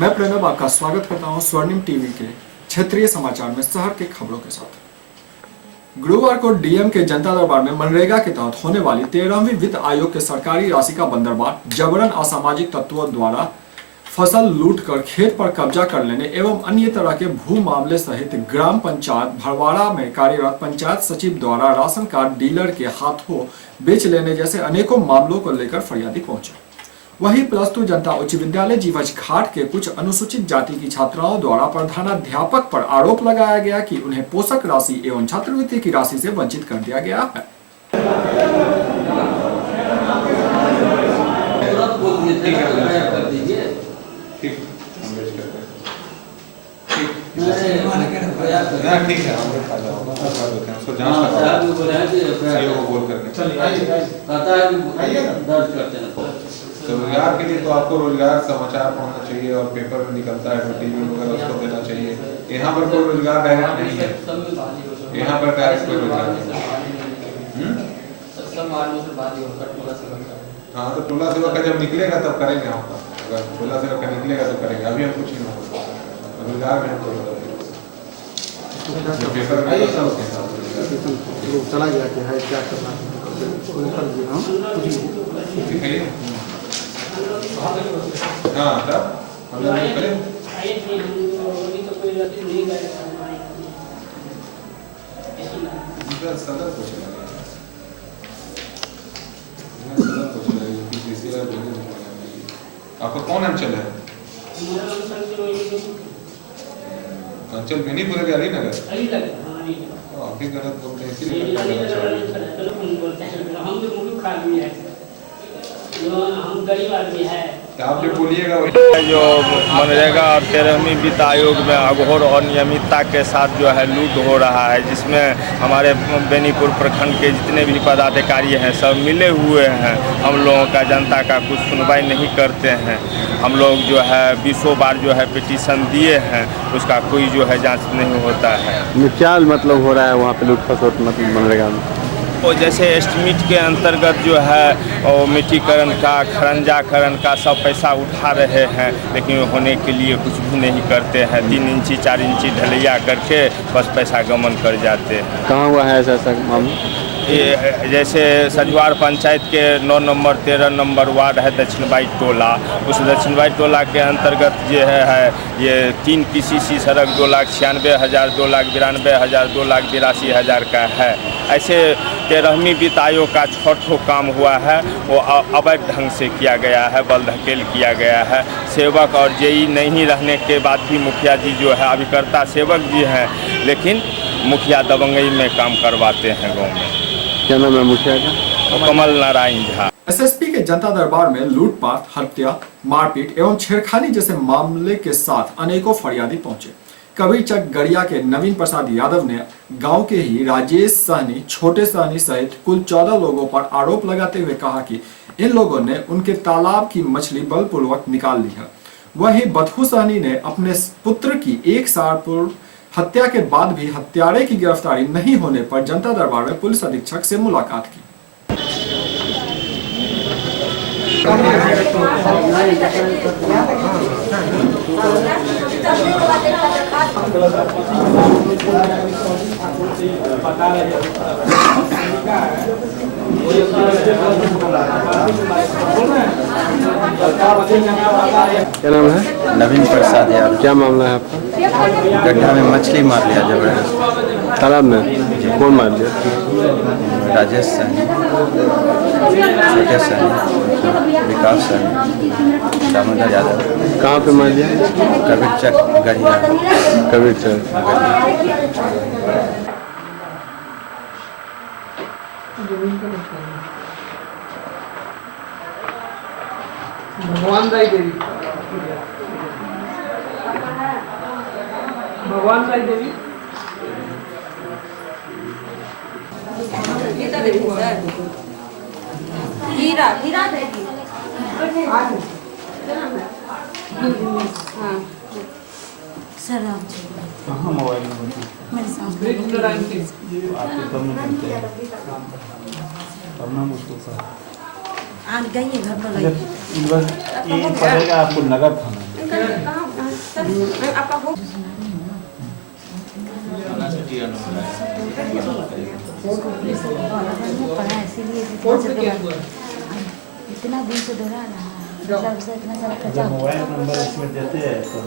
मैं प्रणव आपका स्वागत करता हूं स्वर्णिम टीवी के क्षेत्रीय समाचार में शहर के खबरों के साथ। गुरुवार को डीएम के जनता दरबार में मनरेगा के तहत होने वाली 13वीं वित्त आयोग के सरकारी राशि का बंदरबांट जबरन असामाजिक तत्वों द्वारा फसल लूट कर खेत पर कब्जा कर लेने एवं अन्य तरह के भू मामले सहित ग्राम पंचायत भरवाड़ा में कार्यरत पंचायत सचिव द्वारा राशन कार्ड डीलर के हाथों बेच लेने जैसे अनेकों मामलों को लेकर फरियादी पहुंचे। वहीं प्लस 2 जनता उच्च विद्यालय जीवछ घाट के कुछ अनुसूचित जाति की छात्राओं द्वारा प्रधानाध्यापक पर आरोप लगाया गया कि उन्हें पोषक राशि एवं छात्रवृत्ति की राशि से वंचित कर दिया गया है। ठीक है उसको जांच तो रोजगार के लिए तो आपको रोजगार समाचार पढ़ना चाहिए और पेपर में निकलता है तो टीवी वगैरह उसको देना चाहिए। यहाँ पर कोई रोजगार डायरेक्ट नहीं है, यहाँ पर डायरेक्ट कोई रोजगार नहीं। हाँ तो टोला सेवा का जब निकलेगा तब करेंगे हम, अगर टोला सेवा का निकलेगा तो करेंगे, अभी हम कुछ नहीं होगा रोजगार में हम चला गया कि है क्या करना हाँ तब हम लोग करें सदर कुछ आपका कौन अंचल है? अंचल बेनीपुर के अलीनगर। आप ही गलत बोलते हैं इसीलिए हम गरीब आदमी है। आप जो बोलिएगा जो मनरेगा और 13वीं वित्त आयोग में अघोर और नियमितता के साथ जो है लूट हो रहा है, जिसमें हमारे बेनीपुर प्रखंड के जितने भी पदाधिकारी हैं सब मिले हुए हैं। हम लोगों का जनता का कुछ सुनवाई नहीं करते हैं। हम लोग जो है 20 बार जो है पिटीशन दिए हैं, उसका कोई जो है जांच नहीं होता है। क्या मतलब हो रहा है वहाँ पे लूट खसोट मतलब मनरेगा में? और जैसे एस्टिमेट के अंतर्गत जो है और मिट्टीकरण का खरंजाकरण का सब पैसा उठा रहे हैं, लेकिन होने के लिए कुछ भी नहीं करते हैं। 3 इंची 4 इंची ढलैया करके बस पैसा गमन कर जाते हैं। कहाँ हुआ है ऐसा मामला? ये जैसे सजवार पंचायत के 9 नंबर 13 नंबर वार्ड है दक्षिण बाई टोला, उस दक्षिण बाई टोला के अंतर्गत जो है ये 3 PCC सड़क 2,96,000, 2,92,000, 2,82,000 का है। ऐसे 13वीं वित्त आयोग का छोटा काम हुआ है, वो अवैध ढंग से किया गया है, बल धकेल किया गया है। सेवक और जेई नहीं रहने के बाद भी मुखिया जी जो है अभिकर्ता सेवक जी हैं, लेकिन मुखिया दबंगई में काम करवाते हैं गाँव में। क्या नाम है मुखिया का? कमल नारायण झा। एसएसपी के जनता दरबार में लूटपाट, हत्या, मारपीट एवं छेड़खानी जैसे मामले के साथ अनेकों फरियादी पहुंचे। कबीरचक गड़िया के नवीन प्रसाद यादव ने गांव के ही राजेश सहनी, छोटे सहनी सहित कुल 14 लोगों पर आरोप लगाते हुए कहा कि इन लोगों ने उनके तालाब की मछली बलपूर्वक निकाल ली है। वहीं बथू सहनी ने अपने पुत्र की 1 साल पूर्व हत्या के बाद भी हत्यारे की गिरफ्तारी नहीं होने पर जनता दरबार में पुलिस अधीक्षक से मुलाकात की। क्या नाम है? नवीन प्रसाद यादव। क्या मामला है आपका? गड्ढा में मछली मार लिया जबरदस्त। तालाब में कौन मार लिया? राजेश सहनी, छोटे सहनी, विकास सहनी, दामोदर यादव। कहाँ पे मार लिया? कबीरचक गढ़िया। कबीरचक। भगवान दाई देवी, भगवान दाई देवी, गीता देवी सर, हीरा हीरा देवी, हाँ सर कहाँ मोबाइल मेरे साथ आपके कम नहीं मिलते हैं, अब ना मुझको सर आज गई है घर पर गई। ये पड़ेगा आपको नगर थाना। आपका हो इतना दिन से दोहरा रहा है, इतना सारा खर्चा जब मोबाइल नंबर इसमें देते हैं तो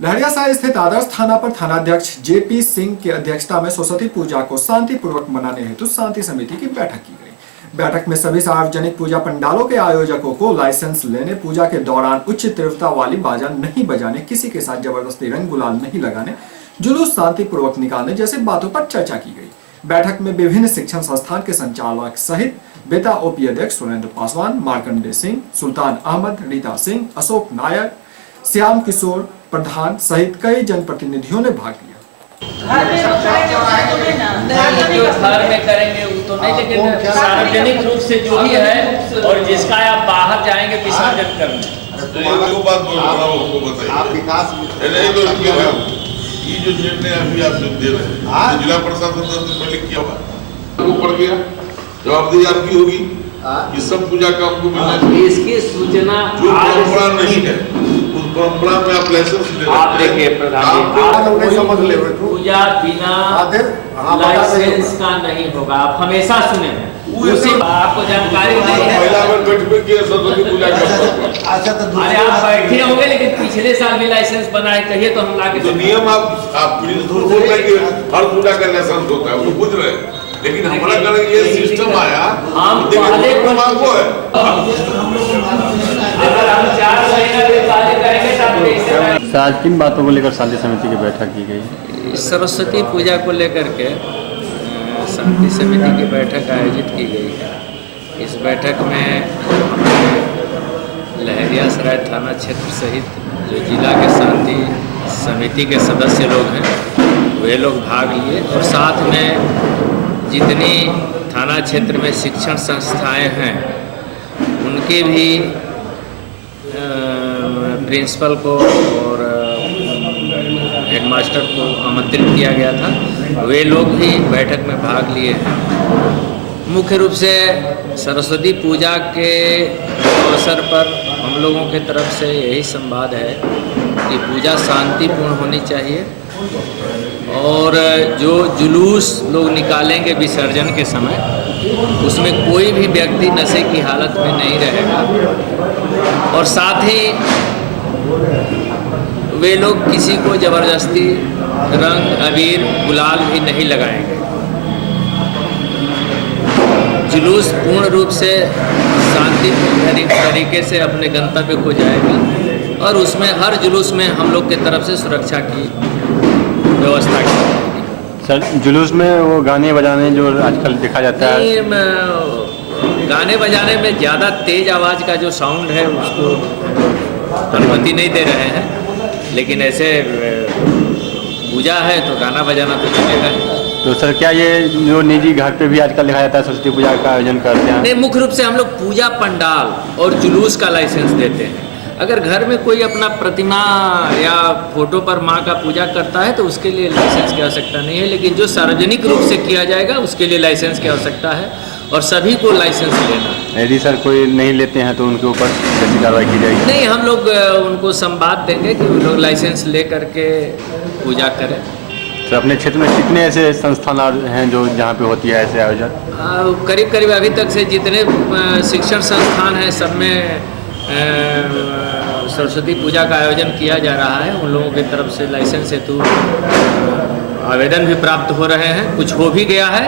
लहरियासराय स्थित आदर्श थाना पर थानाध्यक्ष जेपी सिंह की अध्यक्षता में सरस्वती पूजा को शांतिपूर्वक मनाने हेतु शांति समिति की बैठक की गई। बैठक में सभी सार्वजनिक पूजा पंडालों के आयोजकों को लाइसेंस लेने, पूजा के दौरान उच्च तीव्रता वाली बाजा नहीं बजाने, किसी के साथ जबरदस्ती रंग गुलाल नहीं लगाने, जुलूस शांतिपूर्वक निकालने जैसी बातों पर चर्चा की गई। बैठक में विभिन्न शिक्षण संस्थान के संचालक सहित बेता ओपी अध्यक्ष सुरेंद्र पासवान, मार्कंडे सिंह, सुल्तान अहमद, रीता सिंह, अशोक नायक, श्याम किशोर प्रधान सहित कई जनप्रतिनिधियों ने भाग लिया। जो घर में करेंगे वो तो नहीं, लेकिन सार्वजनिक रूप से जो भी है और जिसका आप बाहर जाएंगे विसर्जन करने। तो बात बोल रहा हूँ, उसको बताइए। आप विकास नहीं तो ये जो निर्णय अभी आप जो दे रहे हैं, जिला प्रशासन 10 दिन पहले किया हुआ पड़ गया, जवाबदेही आपकी होगी कि सब पूजा का आपको मिलना चाहिए। इसकी सूचना जो परंपरा नहीं है उस परंपरा में आप लाइसेंस ले, आप देखिए प्रधान जी, समझ ले पूजा बिना लाइसेंस का नहीं होगा। आप हमेशा सुने उसी आपको जानकारी नहीं है। महिला में बैठने की सरस्वती पूजा का अरे आप बैठे होंगे, लेकिन पिछले साल भी लाइसेंस बनाए, कहिए तो हम लाके जो नियम आप बोल रहे हैं कि हर पूजा का लाइसेंस होता है, वो बुझ रहे हैं, लेकिन हमारा कहना ये सिस्टम आया, हम पहले आपको है। अगर हम 4 महीना से पहले करेंगे तब कैसे? आज किन बातों को लेकर शांति समिति की बैठक की गई? सरस्वती पूजा को लेकर के शांति समिति की बैठक आयोजित की गई है। इस बैठक में लहरियासराय थाना क्षेत्र सहित जो जिला के शांति समिति के सदस्य लोग हैं वे लोग भाग लिए, और साथ में जितनी थाना क्षेत्र में शिक्षण संस्थाएं हैं उनके भी प्रिंसिपल को और हेडमास्टर को आमंत्रित किया गया था। वे लोग भी बैठक में भाग लिए हैं। मुख्य रूप से सरस्वती पूजा के अवसर पर हम लोगों के तरफ से यही संवाद है कि पूजा शांतिपूर्ण होनी चाहिए, और जो जुलूस लोग निकालेंगे विसर्जन के समय उसमें कोई भी व्यक्ति नशे की हालत में नहीं रहेगा, और साथ ही वे लोग किसी को जबरदस्ती रंग अबीर गुलाल भी नहीं लगाएंगे। जुलूस पूर्ण रूप से शांतिपूर्ण तरीके से अपने गंतव्य को जाएगा, और उसमें हर जुलूस में हम लोग के तरफ से सुरक्षा की व्यवस्था की जाएगी। सर, जुलूस में वो गाने बजाने जो आजकल देखा जाता है, गाने बजाने में ज़्यादा तेज आवाज़ का जो साउंड है उसको अनुमति नहीं दे रहे हैं, लेकिन ऐसे पूजा है तो गाना बजाना तो चलेगा। तो सर क्या ये जो निजी घर पे भी आजकल देखा जाता है सरस्वती पूजा का आयोजन करते हैं? नहीं, मुख्य रूप से हम लोग पूजा पंडाल और जुलूस का लाइसेंस देते हैं। अगर घर में कोई अपना प्रतिमा या फोटो पर माँ का पूजा करता है तो उसके लिए लाइसेंस की आवश्यकता नहीं है, लेकिन जो सार्वजनिक रूप से किया जाएगा उसके लिए लाइसेंस की आवश्यकता है, और सभी को लाइसेंस लेना है। यदि सर कोई नहीं लेते हैं तो उनके ऊपर कैसी कार्रवाई की जाएगी? नहीं, हम लोग उनको संवाद देंगे कि वो लोग लाइसेंस ले करके पूजा करें। तो अपने क्षेत्र में कितने ऐसे संस्थान हैं जो जहाँ पे होती है ऐसे आयोजन? करीब करीब अभी तक से जितने शिक्षण संस्थान हैं सब में सरस्वती पूजा का आयोजन किया जा रहा है। उन लोगों की तरफ से लाइसेंस हेतु आवेदन भी प्राप्त हो रहे हैं, कुछ हो भी गया है,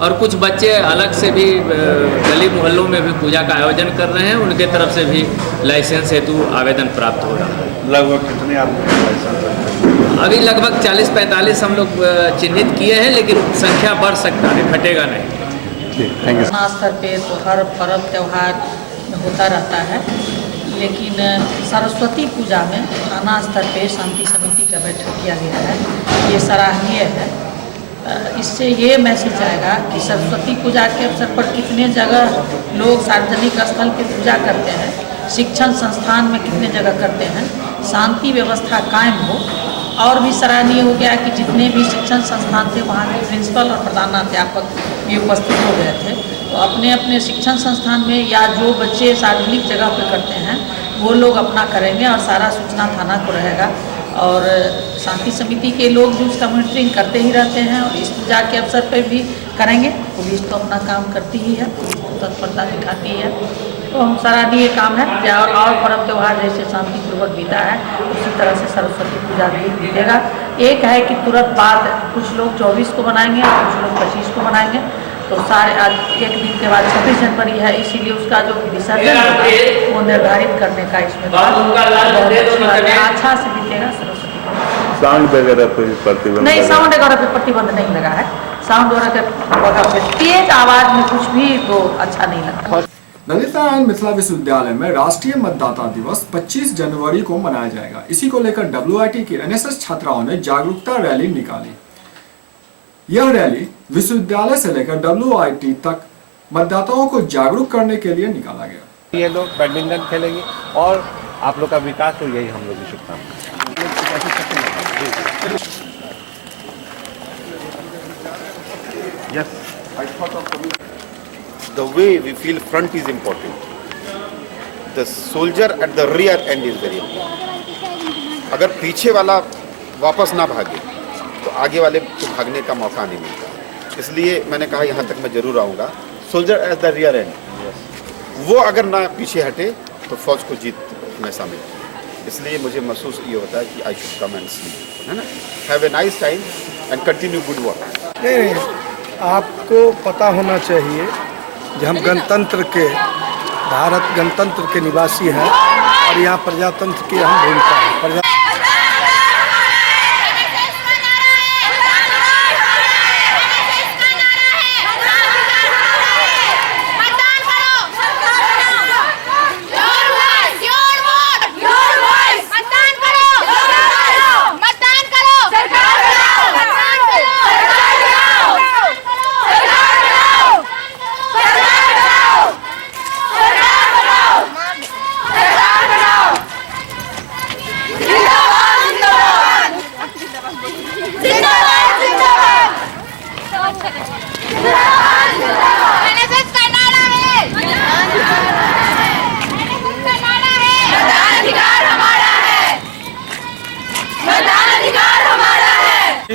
और कुछ बच्चे अलग से भी गली मोहल्लों में भी पूजा का आयोजन कर रहे हैं, उनके तरफ से भी लाइसेंस हेतु आवेदन प्राप्त हो रहा है। लगभग कितने आप अभी लगभग 40-45 हम लोग चिन्हित किए हैं, लेकिन संख्या बढ़ सकता है, घटेगा नहीं। Thank you. थाना स्तर पे तो हर पर्व त्यौहार होता रहता है, लेकिन सरस्वती पूजा में थाना स्तर पे शांति समिति का बैठक किया गया है। ये सराहनीय है। इससे ये मैसेज आएगा कि सरस्वती पूजा के अवसर पर कितने जगह लोग सार्वजनिक स्थल पे पूजा करते हैं, शिक्षण संस्थान में कितने जगह करते हैं, शांति व्यवस्था कायम हो और भी सराहनीय हो गया कि जितने भी शिक्षण संस्थान थे वहाँ के प्रिंसिपल और प्रधानाध्यापक भी उपस्थित हो गए थे। तो अपने अपने शिक्षण संस्थान में या जो बच्चे सार्वजनिक जगह पर करते हैं वो लोग अपना करेंगे और सारा सूचना थाना को रहेगा। और शांति समिति के लोग भी उसका मॉनिटरिंग करते ही रहते हैं और इस पूजा के अवसर पर भी करेंगे। पुलिस तो अपना काम करती ही है, तत्परता दिखाती है, तो हम सराहनीय काम है। और पर्व त्यौहार जैसे शांतिपूर्वक बीता है उसी तरह से सरस्वती पूजा भी बीतेगा। एक है कि तुरंत बाद कुछ लोग 24 को बनाएंगे और कुछ लोग 25 को बनाएंगे। तो सारे आज एक दिन के बाद 26 जनवरी है, इसीलिए उसका जो विसर्जन है वो निर्धारित करने का इसमें अच्छा से बीतेगा सरस्वती पूजा। साउंड वगैरह पर प्रतिबंध नहीं, साउंड वगैरह पे प्रतिबंध नहीं लगा है। साउंड वगैरह पे तेज आवाज में कुछ भी तो अच्छा नहीं लगता। ललिता नारायण मिथिला विश्वविद्यालय में राष्ट्रीय मतदाता दिवस 25 जनवरी को मनाया जाएगा। इसी को लेकर WIT की NSS छात्राओं ने जागरूकता रैली निकाली। यह रैली विश्वविद्यालय से लेकर WIT तक मतदाताओं को जागरूक करने के लिए निकाला गया। ये लोग बैडमिंटन खेलेंगे और आप लोग का विकास हो, यही हम लोग की शुभकामना। Yes, I thought of the way we feel front is important. The soldier at the rear end is very important. अगर पीछे वाला वापस ना भागे तो आगे वाले को भागने का मौका नहीं मिलता। इसलिए मैंने कहा यहाँ तक मैं जरूर आऊँगा। Soldier at the rear and, वो अगर ना पीछे हटे तो फौज को जीत में शामिल। इसलिए मुझे महसूस ये होता है कि आई शुड कम एंड सी, है ना। Have a nice time and continue good work. नहीं, आपको पता होना चाहिए कि हम गणतंत्र के, भारत गणतंत्र के निवासी हैं और यहाँ प्रजातंत्र की अहम भूमिका है।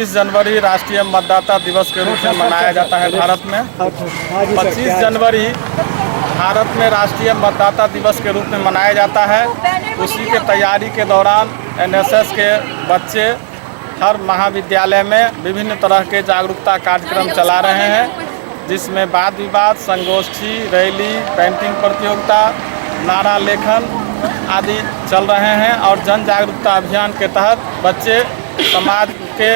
जनवरी राष्ट्रीय मतदाता दिवस के रूप में मनाया जाता है भारत में। 25 जनवरी भारत में राष्ट्रीय मतदाता दिवस के रूप में मनाया जाता है। उसी के तैयारी के दौरान NSS के बच्चे हर महाविद्यालय में विभिन्न तरह के जागरूकता कार्यक्रम चला रहे हैं, जिसमें वाद विवाद, संगोष्ठी, रैली, पेंटिंग प्रतियोगिता, नारा लेखन आदि चल रहे हैं। और जन जागरूकता अभियान के तहत बच्चे समाज के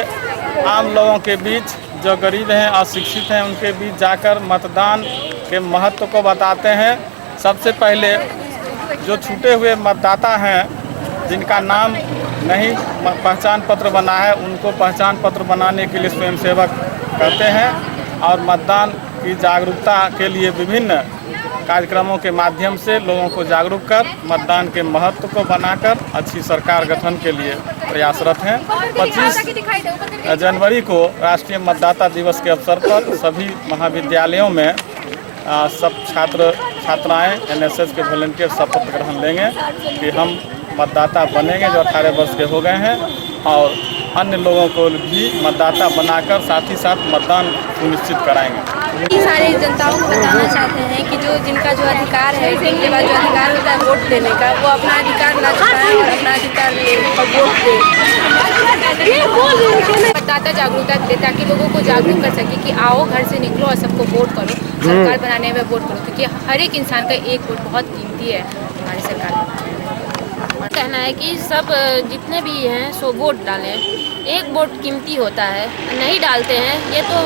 आम लोगों के बीच, जो गरीब हैं, अशिक्षित हैं, उनके बीच जाकर मतदान के महत्व को बताते हैं। सबसे पहले जो छूटे हुए मतदाता हैं, जिनका नाम नहीं पहचान पत्र बना है, उनको पहचान पत्र बनाने के लिए स्वयंसेवक करते हैं और मतदान की जागरूकता के लिए विभिन्न कार्यक्रमों के माध्यम से लोगों को जागरूक कर मतदान के महत्व को बनाकर अच्छी सरकार गठन के लिए प्रयासरत हैं। 25 जनवरी को राष्ट्रीय मतदाता दिवस के अवसर पर सभी महाविद्यालयों में सब छात्राएं NSS के वॉलंटियर शपथ ग्रहण लेंगे कि हम मतदाता बनेंगे जो 18 वर्ष के हो गए हैं, और अन्य लोगों को भी मतदाता बनाकर साथ ही साथ मतदान सुनिश्चित कराएंगे। सारे जनताओं को बताना चाहते हैं कि जिनका जो अधिकार है, जिनके पास जो अधिकार होता है वोट देने का, वो अपना अधिकार ना जताएं और अपना अधिकार वोट दें। मतदाता जागरूकता दे ताकि लोगों को जागरूक कर सके कि आओ घर से निकलो और सबको वोट करो, सरकार बनाने में वोट करो, क्योंकि हर एक इंसान का एक वोट बहुत कीमती है हमारी सरकार में। कहना है कि सब जितने भी हैं सो वोट डालें। एक वोट कीमती होता है, नहीं डालते हैं ये तो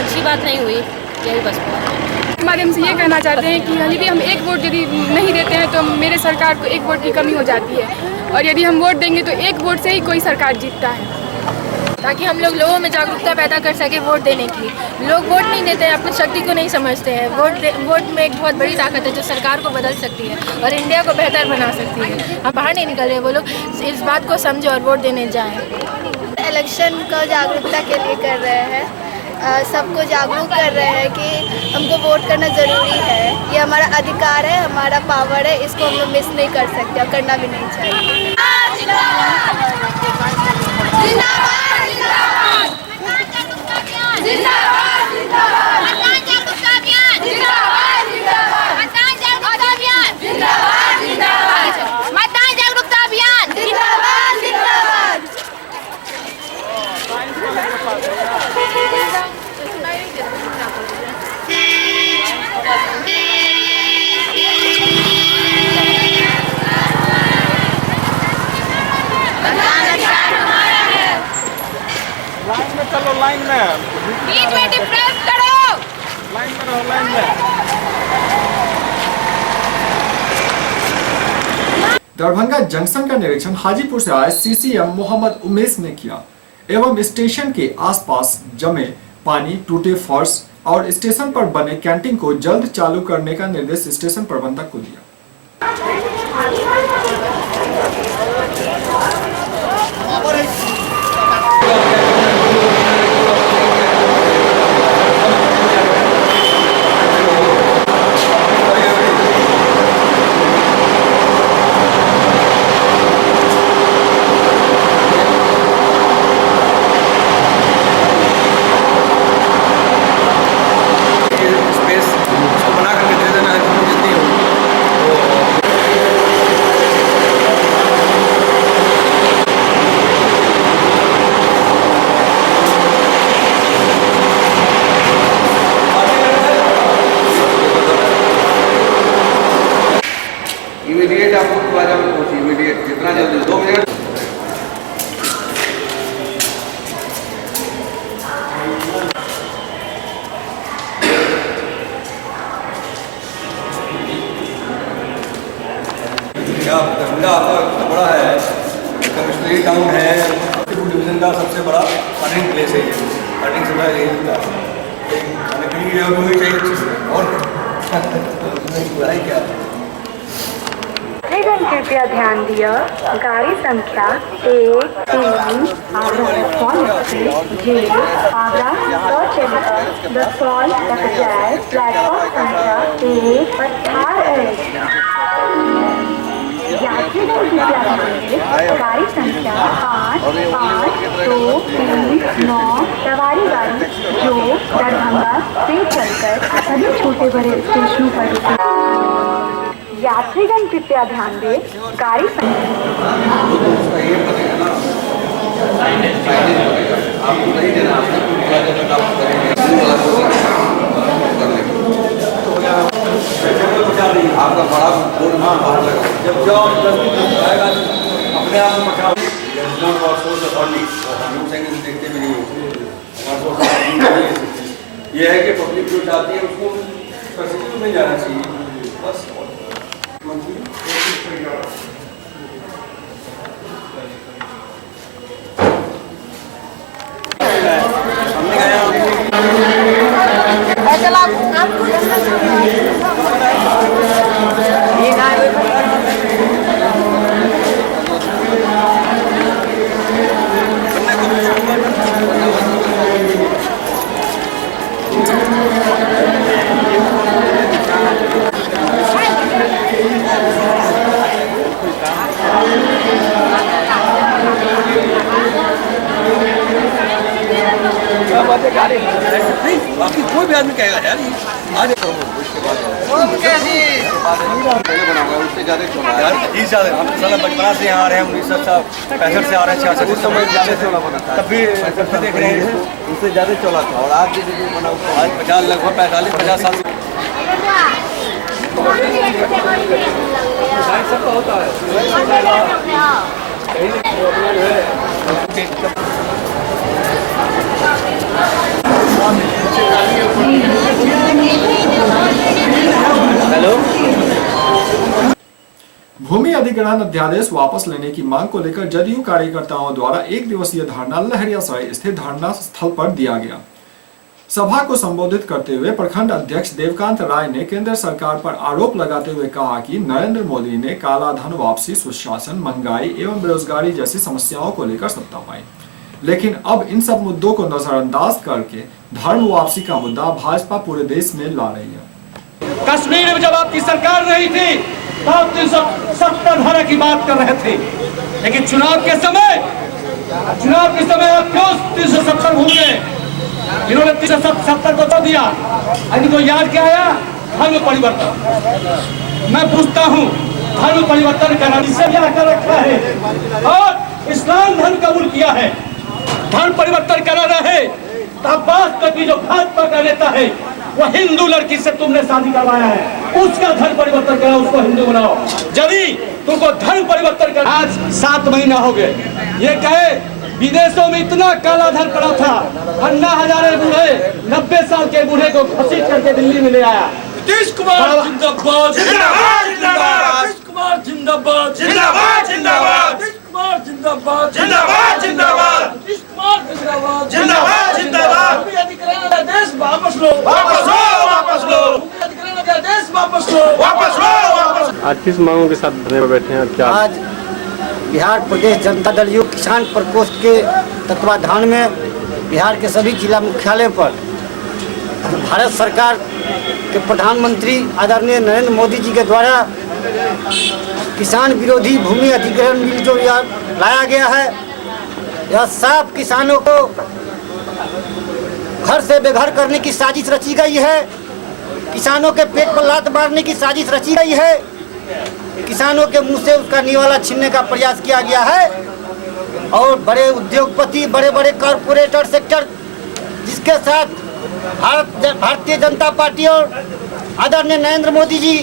अच्छी बात नहीं हुई। यही बस माध्यम से ये कहना चाहते हैं कि यदि हम एक वोट यदि नहीं देते हैं तो मेरे सरकार को एक वोट की कमी हो जाती है, और यदि हम वोट देंगे तो एक वोट से ही कोई सरकार जीतता है। ताकि हम लोग लोगों में जागरूकता पैदा कर सके वोट देने की। लोग वोट नहीं देते हैं, अपनी शक्ति को नहीं समझते हैं। वोट में एक बहुत बड़ी ताकत है जो सरकार को बदल सकती है और इंडिया को बेहतर बना सकती है। हम बाहर नहीं निकल रहे, वो लोग इस बात को समझे और वोट देने जाएँ। इलेक्शन को जागरूकता के लिए कर रहे हैं, सबको जागरूक कर रहे हैं कि हमको वोट करना ज़रूरी है। ये हमारा अधिकार है, हमारा पावर है, इसको हम लोग मिस नहीं कर सकते और करना भी नहीं चाहिए। लाइन में चलो, लाइन में बीच में डिफरेंस करो, लाइन में रहो, लाइन में। दरभंगा जंक्शन का निरीक्षण हाजीपुर से आए सीसीएम मोहम्मद उमेश ने किया एवं स्टेशन के आसपास जमे पानी, टूटे फर्श और स्टेशन पर बने कैंटीन को जल्द चालू करने का निर्देश स्टेशन प्रबंधक को दिया। इमीडिएट आपको प्लाजा में पहुंची, इमीडिएट जितना जल्दी 2 मिनट। दरभंगा आपका बड़ा है, कमिश्नरी टाउन है, डिवीजन का सबसे बड़ा अर्निंग प्लेस है। ये अर्निंग से बड़ा यही होता है, खाने पीने की जगह होनी चाहिए अच्छी से। और बुराई क्या है? कृपया ध्यान दिया, गाड़ी संख्या 1-3 आगरा रेस्पॉन्ड एक्सप्रेस आगरा द सॉल प्लेटफॉर्म संख्या 1 पर ठार है। यात्रीगण कृपया ध्यान दें, गाड़ी संख्या 5-5-2-3-9 सवारी गाड़ी जो दरभंगा से चलकर सभी छोटे बड़े स्टेशनों पर रुके। यात्रीगण कृपया ध्यान दें, गाड़ी आपका बड़ा बोर्ड बाहर लगा, जब जाओ अपने आप में देखते भी नहीं हो। ये है कि पब्लिक जो चाहती है उसको फैसिलिटी में जाना चाहिए बस। बाकी कोई भी आदमी कहेगा यार आज उससे ज़्यादा यार 30 साल हम साला बचपना से यहाँ आ रहे हैं, 1965 से आ रहे हैं, 66 उस समय ज़्यादा चौड़ा बना था, तब भी देख रहे हैं उससे ज़्यादा चौड़ा था। और आज बना आज 50 लगभग 45-50 साल सबका होता है। भूमि अधिग्रहण अध्यादेश वापस लेने की मांग को लेकर जदयू कार्यकर्ताओं द्वारा एक दिवसीय धरना लहरियासराय स्थित धरना स्थल पर दिया गया। सभा को संबोधित करते हुए प्रखंड अध्यक्ष देवकांत राय ने केंद्र सरकार पर आरोप लगाते हुए कहा कि नरेंद्र मोदी ने काला धन वापसी, सुशासन, महंगाई एवं बेरोजगारी जैसी समस्याओं को लेकर सत्ता पाई, लेकिन अब इन सब मुद्दों को नजरअंदाज करके धर्म वापसी का मुद्दा भाजपा पूरे देश में ला रही है। कश्मीर में जब आपकी सरकार नहीं थी तब 370 धारा की बात कर रहे थे, लेकिन चुनाव के समय आप क्यों 370 भूल गए? इन्होंने 370 को तो दिया, अभी तो याद क्या आया? धर्म परिवर्तन। मैं पूछता हूँ, धर्म परिवर्तन कराने से क्या कर रखा है और इस्लाम धर्म कबूल किया है, धर्म परिवर्तन कराना है। अब्बास तक जो भाजपा का नेता है वो हिंदू लड़की से तुमने शादी करवाया है, उसका धर्म परिवर्तन कराओ, उसको हिंदू बनाओ। यदि तुमको धर्म परिवर्तन कर, आज 7 महीना हो गए, ये कहे विदेशों में इतना काला धन पड़ा था, अन्ना हजारे बूढ़े 90 साल के बूढ़े को घसीट करके दिल्ली में ले आया। नीतीश कुमार जिंदाबाद, जिंदाबाद, जिंदाबाद। नीतीश कुमार जिंदाबाद, जिंदाबाद, जिंदाबाद। नीतीश कुमार जिंदाबाद, जिंदाबाद, जिंदाबाद। नीतीश कुमार जिंदाबाद, जिंदाबाद, जिंदाबाद। भूमि अधिग्रहण अध्यादेश वापस लो, वापस लो, वापस लो। भूमि अधिग्रहण अध्यादेश वापस लो, वापस लो, वापस। आज किस मांगों के साथ धरने पर बैठे हैं? क्या आज बिहार प्रदेश जनता दल युवा किसान प्रकोष्ठ के तत्वाधान में बिहार के सभी जिला मुख्यालय पर भारत सरकार के प्रधानमंत्री आदरणीय नरेंद्र मोदी जी के द्वारा किसान विरोधी भूमि अधिग्रहण बिल जो लाया गया है, यह साफ किसानों को घर से बेघर करने की साजिश रची गई है, किसानों के पेट पर लात मारने की साजिश रची गई है, किसानों के मुंह से उसका निवाला छीनने का प्रयास किया गया है। और बड़े उद्योगपति, बड़े बड़े कॉरपोरेटर सेक्टर, जिसके साथ भारतीय जनता पार्टी और आदरणीय नरेंद्र मोदी जी,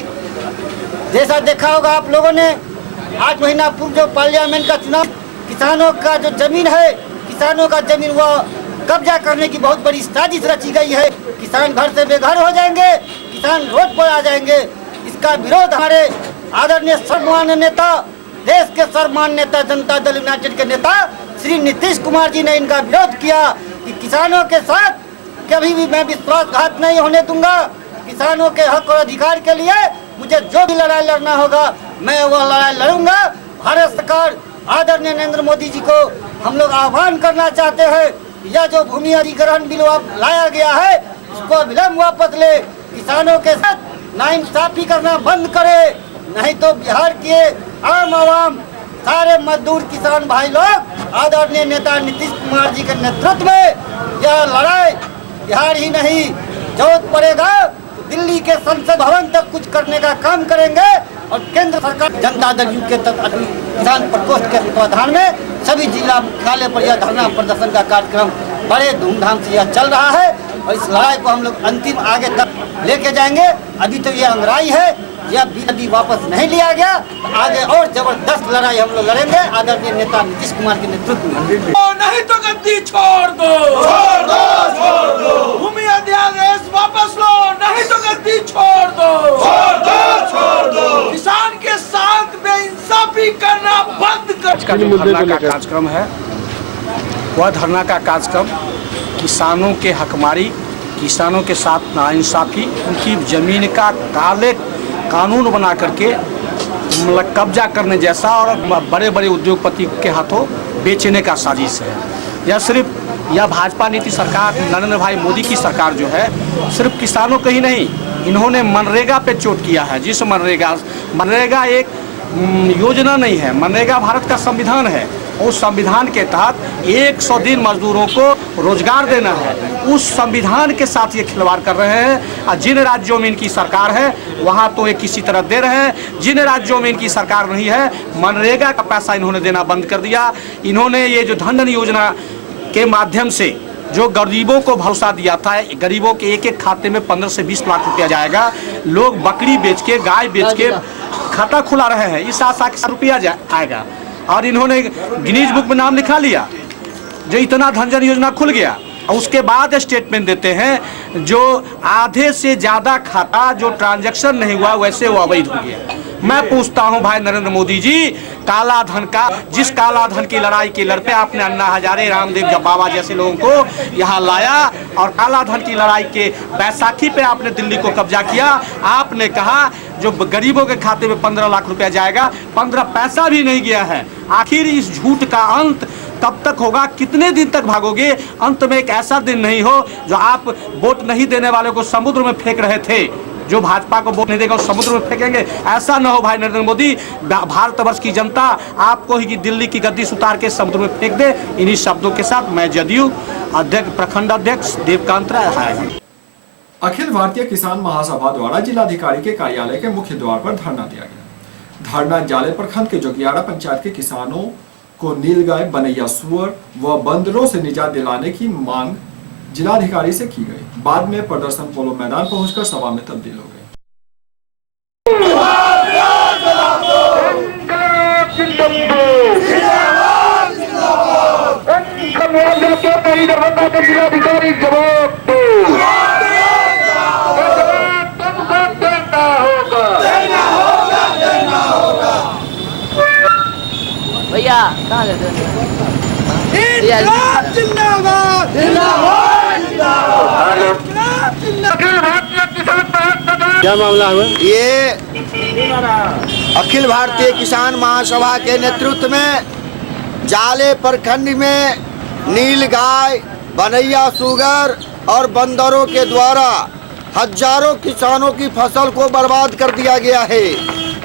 जैसा देखा होगा आप लोगों ने 8 महीना पूर्व जो पार्लियामेंट का चुनाव, किसानों का जो जमीन है, किसानों का जमीन वह कब्जा करने की बहुत बड़ी साजिश रची गई है। किसान घर से बेघर हो जाएंगे, किसान रोड पर आ जाएंगे। इसका विरोध हमारे आदरणीय सर्वमान्य नेता, देश के सर्वमान्य नेता, जनता दल यूनाइटेड के नेता श्री नीतीश कुमार जी ने इनका विरोध किया कि किसानों के साथ कभी भी मैं विश्वासघात नहीं होने दूंगा। किसानों के हक और अधिकार के लिए मुझे जो भी लड़ाई लड़ना होगा मैं वह लड़ाई लड़ूंगा। भारत सरकार आदरणीय नरेंद्र मोदी जी को हम लोग आह्वान करना चाहते हैं, यह जो भूमि अधिग्रहण बिल लाया गया है उसको विलम्ब वापस ले, किसानों के साथ नाइंसाफी करना बंद करे, नहीं तो बिहार के आम आवाम, सारे मजदूर किसान भाई लोग आदरणीय नेता नीतीश कुमार जी के नेतृत्व में यह लड़ाई बिहार ही नहीं, जरूरत पड़ेगा दिल्ली के संसद भवन तक कुछ करने का काम करेंगे। और केंद्र सरकार जनता दल यू के किसान प्रकोष्ठ के तत्वाधान में सभी जिला मुख्यालय पर यह धरना प्रदर्शन का कार्यक्रम बड़े धूमधाम से यह चल रहा है और इस लड़ाई को हम लोग अंतिम आगे तक लेके जाएंगे। अभी तो ये अंगड़ाई है, यह यदि वापस नहीं लिया गया तो आगे और जबरदस्त लड़ाई हम लोग लड़ेंगे आदरणीय नेता नीतीश कुमार के नेतृत्व में। नहीं तो गद्दी छोड़ दो, छोड़ दो, छोड़ दो। भूमि अध्यादेश वापस लो, नहीं तो गद्दी छोड़ दो, छोड़ दो, छोड़ दो। किसान के साथ बेइंसाफी करना बंद कर। का जो धरना का कार्यक्रम है, वह धरना का कार्यक्रम किसानों के हकमारी, किसानों के साथ नाइंसाफी, उनकी जमीन का काले कानून बना करके मतलब कब्जा करने जैसा और बड़े बड़े उद्योगपति के हाथों बेचने का साजिश है। यह भाजपा नीति सरकार, नरेंद्र भाई मोदी की सरकार जो है, सिर्फ किसानों को ही नहीं, इन्होंने मनरेगा पे चोट किया है। जिस मनरेगा एक योजना नहीं है, मनरेगा भारत का संविधान है। उस संविधान के तहत 100 दिन मजदूरों को रोजगार देना है, उस संविधान के साथ ये खिलवाड़ कर रहे हैं। और जिन राज्यों में इनकी सरकार है वहाँ तो ये किसी तरह दे रहे हैं, जिन राज्यों में इनकी सरकार नहीं है मनरेगा का पैसा इन्होंने देना बंद कर दिया। इन्होंने ये जो धन योजना के माध्यम से जो गरीबों को भरोसा दिया था, गरीबों के एक एक खाते में 15 से 20 लाख रुपया जाएगा, लोग बकरी बेच के, गाय बेच के खाता खुला रहे हैं, इस आशा के रुपया आएगा। और इन्होंने गिनीज बुक में नाम लिखा लिया, जो इतना धन योजना खुल गया। और उसके बाद स्टेटमेंट देते हैं जो आधे से ज़्यादा खाता जो ट्रांजैक्शन नहीं हुआ वैसे वो अवैध हो गया। मैं पूछता हूं भाई नरेंद्र मोदी जी, काला धन का, जिस काला धन की लड़ाई के लड़ते आपने अन्ना हजारे, रामदेव जब बाबा जैसे लोगों को यहाँ लाया और काला धन की लड़ाई के बैसाखी पे आपने दिल्ली को कब्जा किया। आपने कहा जो गरीबों के खाते में 15 लाख रुपया जाएगा, 15 पैसा भी नहीं गया है। आखिर इस झूठ का अंत कब तक होगा? कितने दिन तक भागोगे? अंत में एक ऐसा दिन नहीं हो जो आप वोट नहीं देने वाले को समुद्र में फेंक रहे थे, जो भाजपा को वोट नहीं देगा उस समुद्र में फेंकेंगे, ऐसा न हो भाई नरेंद्र मोदी। भारतवर्ष की जनता आपको ही दिल्ली की गद्दी से उतार के समुद्र में फेंक दे। इन्हीं शब्दों के साथ मैं जदयू अध्यक्ष प्रखंड अध्यक्ष देवकांत राय। अखिल भारतीय किसान महासभा द्वारा जिलाधिकारी के कार्यालय के मुख्य द्वार पर धरना दिया गया। धरना जाले प्रखंड के जोगियाड़ा पंचायत के किसानों को नीलगाय, बनैया सुअर व बंदरों से निजात दिलाने की मांग जिलाधिकारी से की गई। बाद में प्रदर्शन पोलो मैदान पहुंचकर सभा में तब्दील हो गई। भैया कहाँ गए थे? क्या मामला हुआ? ये अखिल भारतीय किसान महासभा के नेतृत्व में जाले प्रखंड में नीलगाय, बनैया सुगर और बंदरों के द्वारा हजारों किसानों की फसल को बर्बाद कर दिया गया है।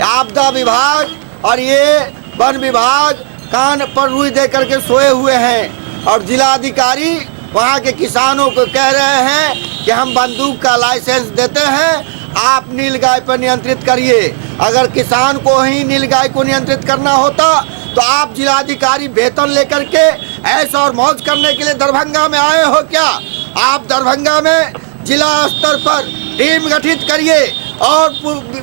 आपदा विभाग और ये वन विभाग कान पर रुई दे करके सोए हुए हैं और जिलाधिकारी वहाँ के किसानों को कह रहे हैं कि हम बंदूक का लाइसेंस देते हैं, आप नीलगाय पर नियंत्रित करिए। अगर किसान को ही नीलगाय को नियंत्रित करना होता तो आप जिलाधिकारी वेतन लेकर के ऐसा और मौज करने के लिए दरभंगा में आए हो क्या? आप दरभंगा में जिला स्तर पर टीम गठित करिए और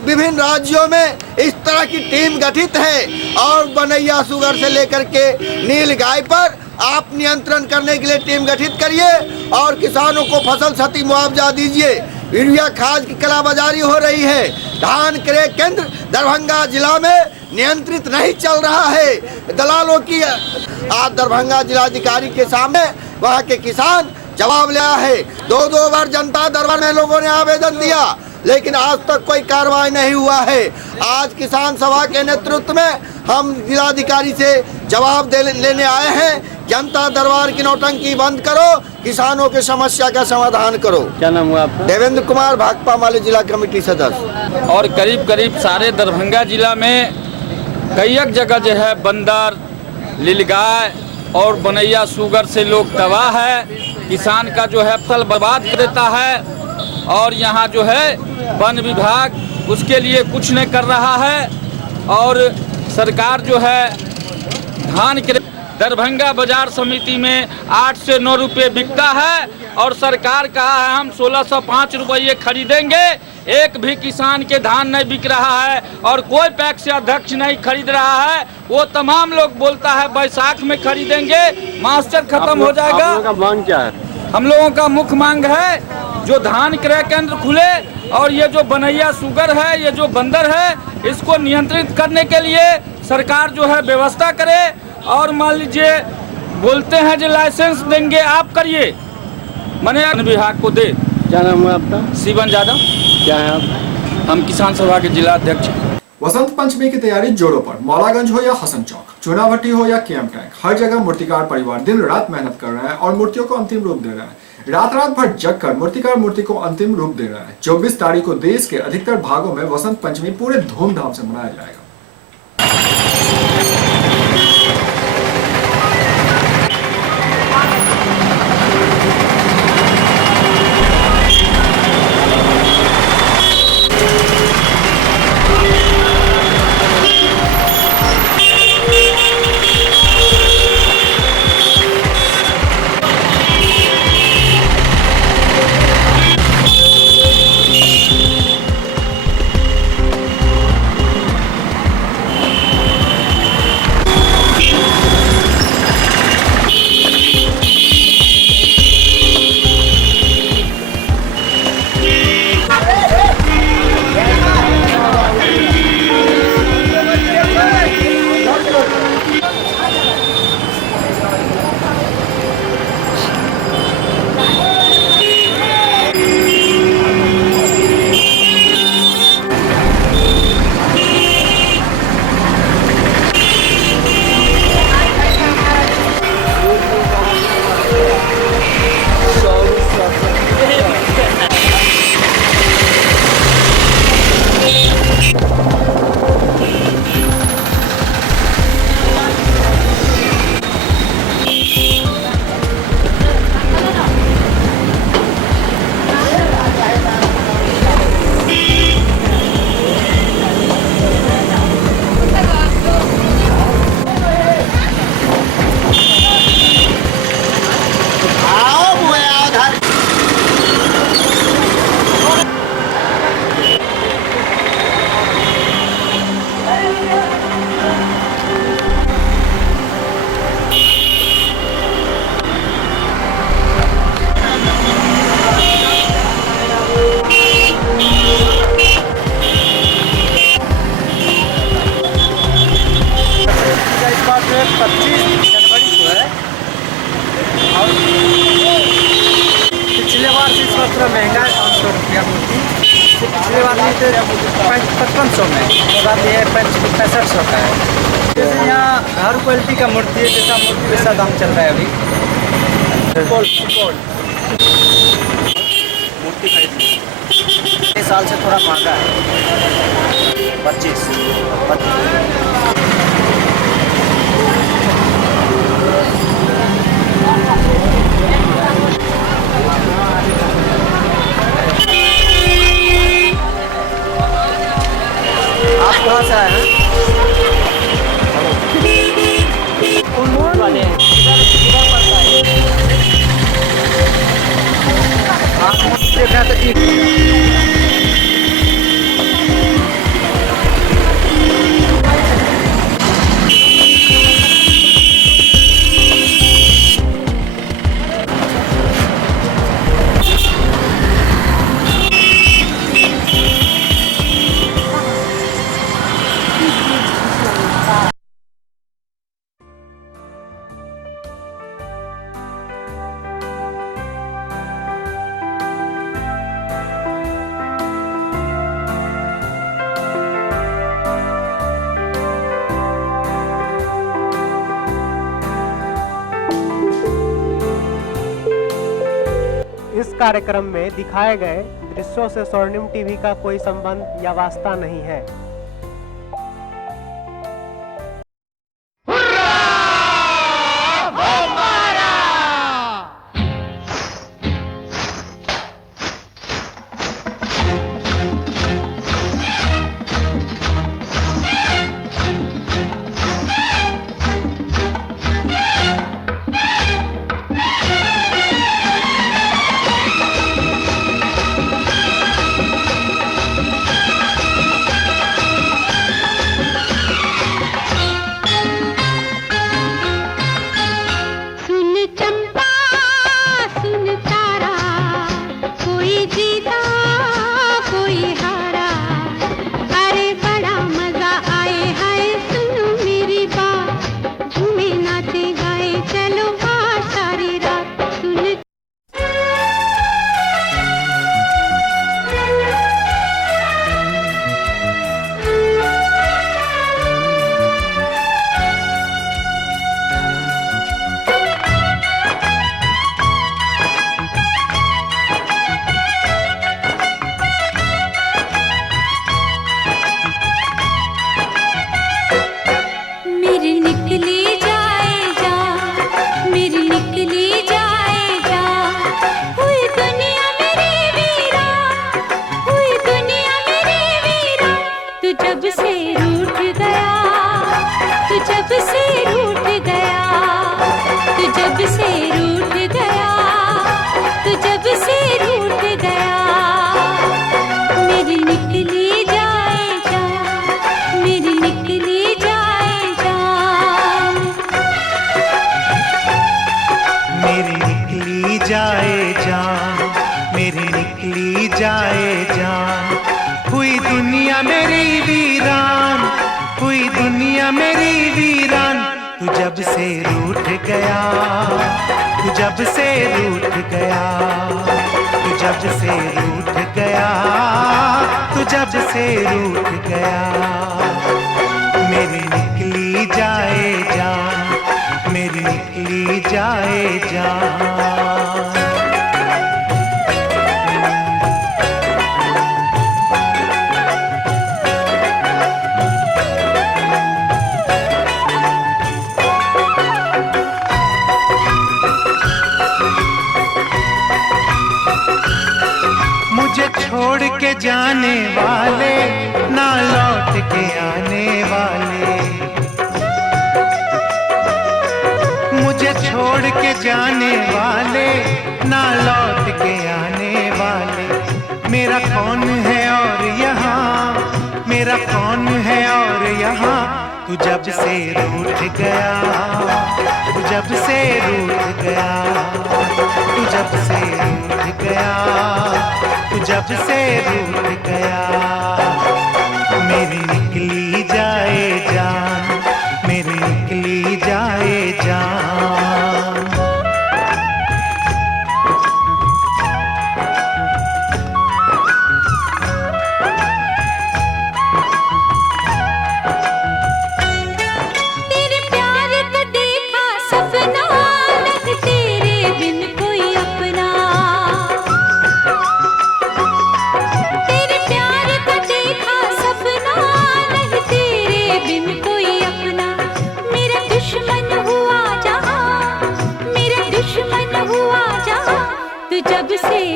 विभिन्न राज्यों में इस तरह की टीम गठित है और बनैया सुगर से लेकर के नीलगाय पर आप नियंत्रण करने के लिए टीम गठित करिए और किसानों को फसल क्षति मुआवजा दीजिए। यूरिया खाद की कालाबाजारी हो रही है। धान क्रय केंद्र दरभंगा जिला में नियंत्रित नहीं चल रहा है, दलालों की। आज दरभंगा जिलाधिकारी के सामने वहाँ के किसान जवाब लिया है। दो बार जनता दरबार में लोगों ने आवेदन दिया लेकिन आज तक कोई कार्रवाई नहीं हुआ है। आज किसान सभा के नेतृत्व में हम जिलाधिकारी से जवाब लेने आए हैं। जनता दरबार की नौटंकी बंद करो, किसानों की समस्या का समाधान करो। क्या नाम हुआ आपका? देवेंद्र कुमार, भाकपा माले जिला कमेटी सदस्य। और करीब करीब सारे दरभंगा जिला में कई एक जगह जो है बंदर, नीलगाय और बनैया सुगर से लोग तबाह है। किसान का जो है फसल बर्बाद कर देता है और यहाँ जो है वन विभाग उसके लिए कुछ नहीं कर रहा है। और सरकार जो है धान के दरभंगा बाजार समिति में 8 से 9 रुपये बिकता है और सरकार कहा है हम 1605 रुपये खरीदेंगे। एक भी किसान के धान नहीं बिक रहा है और कोई पैक्स अध्यक्ष नहीं खरीद रहा है। वो तमाम लोग बोलता है बैसाख में खरीदेंगे, मास्टर खत्म हो जाएगा। आप लोगों का मांग क्या है? हम लोगों का मुख्य मांग है जो धान क्रय केंद्र खुले और ये जो बनैया सुगर है, ये जो बंदर है, इसको नियंत्रित करने के लिए सरकार जो है व्यवस्था करे। और मान लीजिए बोलते हैं जो लाइसेंस देंगे आप करिए, मने विभाग को दे। क्या नाम है आपका? शिवन यादव। क्या है आप? हम किसान सभा के जिला अध्यक्ष। वसंत पंचमी की तैयारी जोरों पर। मौलागंज हो या हसन चौक, चुनाभट्टी हो या केएम टैंक, हर जगह मूर्तिकार परिवार दिन रात मेहनत कर रहे हैं और मूर्तियों को अंतिम रूप दे रहे हैं। रात भर जग कर मूर्तिकार मूर्ति को अंतिम रूप दे रहा है। 24 तारीख को देश के अधिकतर भागों में वसंत पंचमी पूरे धूमधाम से मनाया जाएगा। खरीद 5500 में और अब ये 6500 का है। जैसे यहाँ हर क्वालिटी का मूर्ति है, जैसा मूर्ति वैसा दाम चल रहा है अभी। सुपौल मूर्ति खरीदनी इस साल से थोड़ा महंगा है, 25। आप कहाँ से आए हैं? वाले किधर पड़ता है? आप देखा तो इस कार्यक्रम में दिखाए गए दृश्यों से स्वर्णिम टीवी का कोई संबंध या वास्ता नहीं है।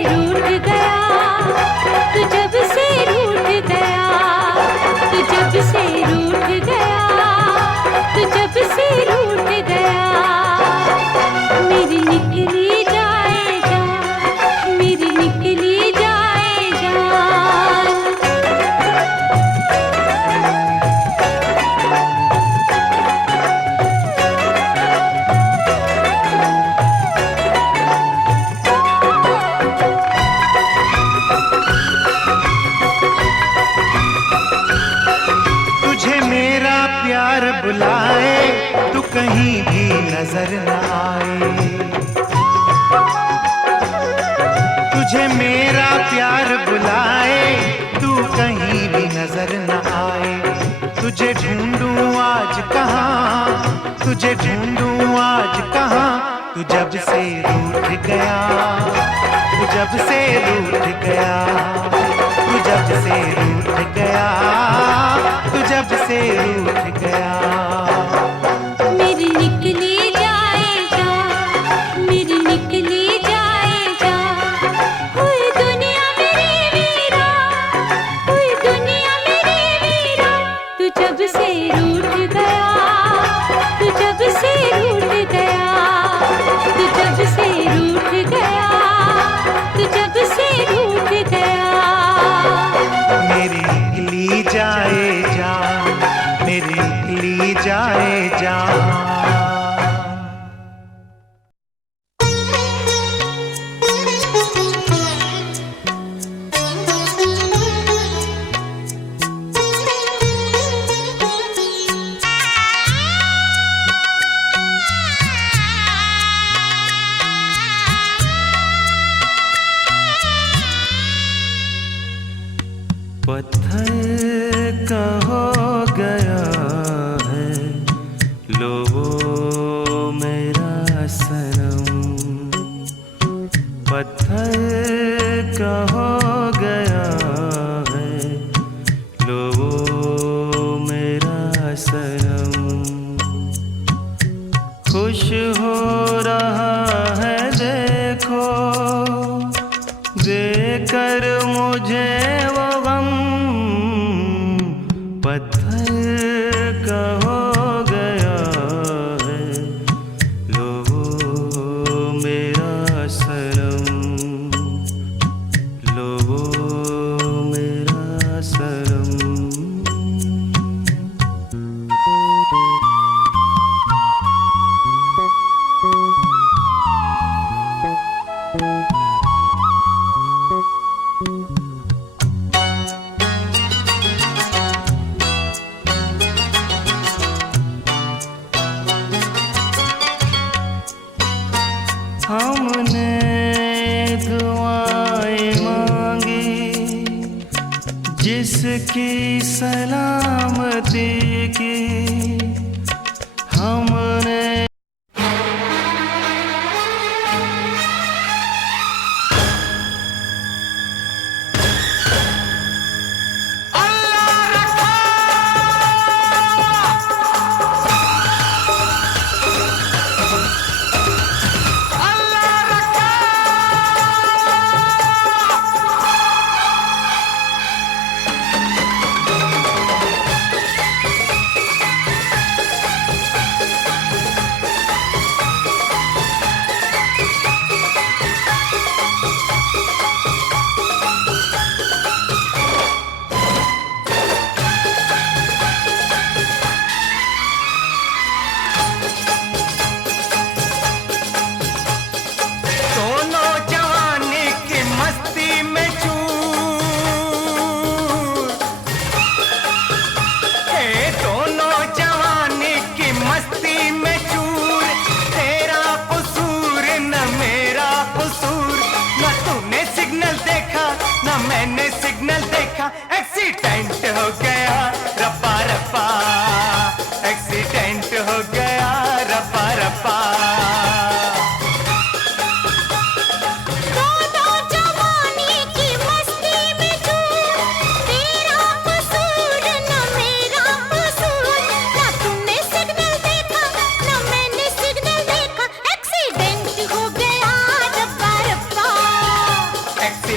रूठ गया, तू जब से रूठ गया, तू जब से रूठ गया, तू जब से रूठ गया। मेरी निकली जाए जान, मेरी निकली जाए जान। तुझे मेरा प्यार बुलाए, तू कहीं भी नजर न आए। तुझे मेरा प्यार बुलाए, तू कहीं भी नजर न आए। तुझे ढूंढूं आज कहाँ, तुझे ढूंढूं आज कहाँ, तू जब से रूठ गया, तू जब से रूठ गया, तू जब से रूठ गया, तू जब से रूठ गया। मेरी निकली जाए जान, मेरी निकली जाए जान। हुई दुनिया मेरी वीरा, हुई दुनिया मेरी वीरा। तू जब से रूठ गया, तू जब से रूठ गया, तू जब से रूठ गया, तू जब से रूठ गया। मेरी निकली जाए जान, मेरी निकली जाए जान। पत्थर का हो गया है लो वो मेरा सनम, पत्थर का हो गया है लो वो मेरा सनम। खुश हो रहा है देखो, देकर मुझे वो गम, पत्थर का हो गया है लो वो मेरा सनम, लो वो मेरा सनम। हमने दुआएं मांगी जिसकी सलामती की, हमने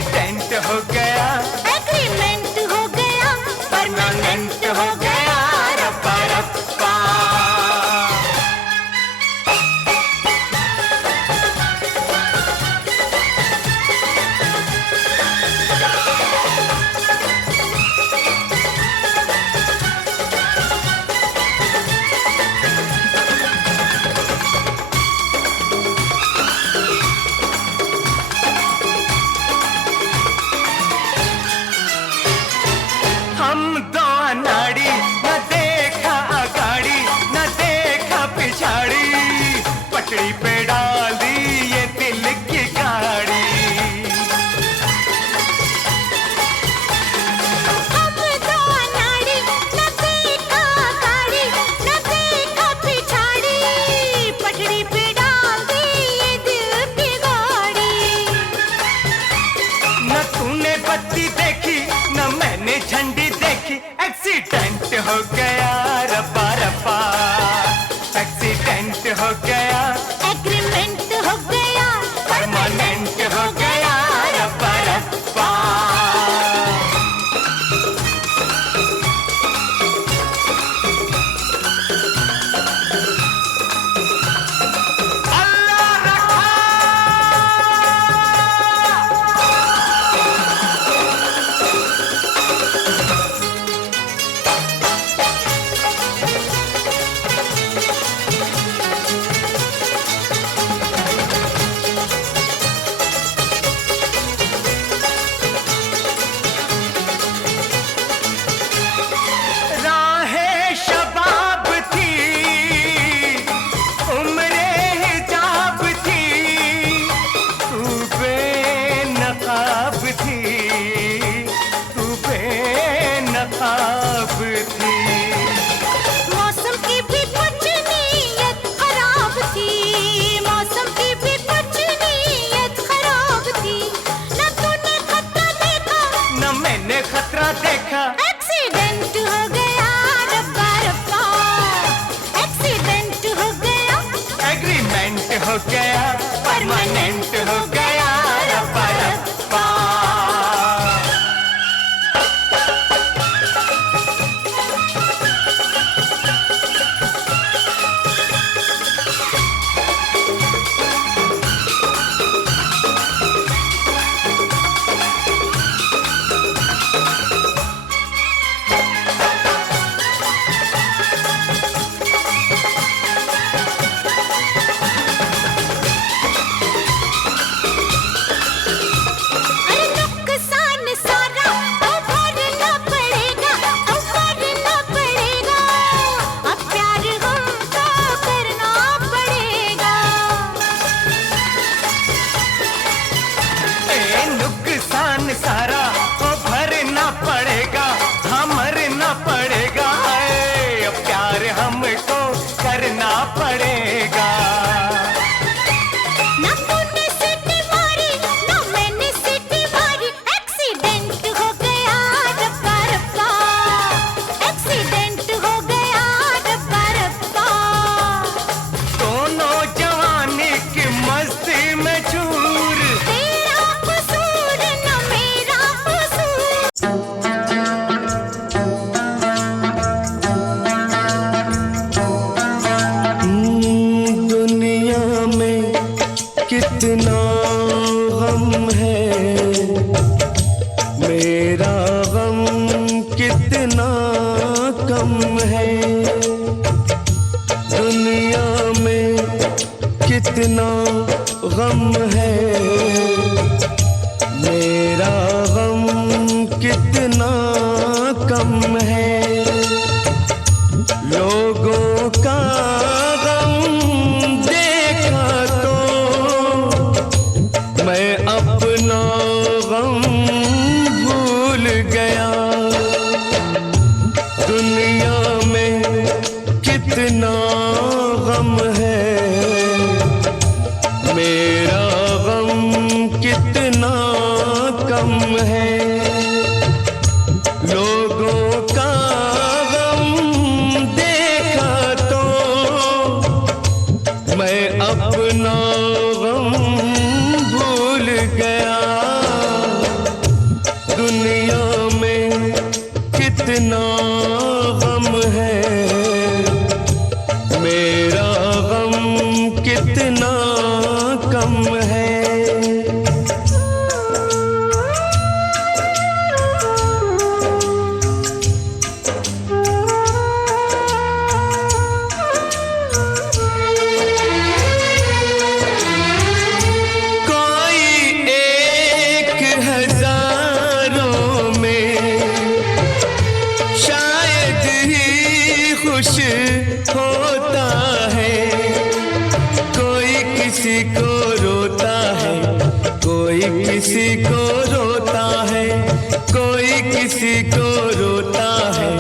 एक्सीडेंट हो गया, एग्रीमेंट हो गया, परमानेंट हो गया, रप्पा रप्पा। हम दो अनाड़ी, न देखा अगाड़ी, न देखा पिछाड़ी, पटड़ी पे डाल दी ये दिल की गाड़ी। हम दो अनाड़ी, न देखा अगाड़ी, न देखा पिछाड़ी, पटड़ी पे डाल दी ये दिल की गाड़ी। न तूने बत्ती देखी, न मैंने झंडी देखी, एक्सीडेंट हो गया, रब्बा रब्बा, एक्सीडेंट हो गया, एग्रीमेंट हो गया, परमानेंट हो गया, रब्बा रब्बा। राहें शबाब थी, उम्रे हिजाब थी, तू बेनकाब थी, तू बेनकाब थी। मौसम की भी कुछ नीयत खराब थी, मौसम की भी कुछ नीयत खराब थी। न तूने खतरा देखा, न मैंने खतरा देखा, एक्सीडेंट हो गया, रब्बा रब्बा, एक्सीडेंट हो गया, एग्रीमेंट हो गया, परमानेंट हो गया, रब्बा रब्बा। कितना गम है, मेरा गम कितना कम है। दुनिया में कितना गम है, मेरा गम कितना कम है। लोगों का गम देखा तो मैं अपना गम भूल गया। दुनिया में कितना गम है, मेरा गम कितना कम है। लोगों का गम देखा तो मैं अपना गम भूल गया। किसी को रोता है, कोई किसी को रोता है,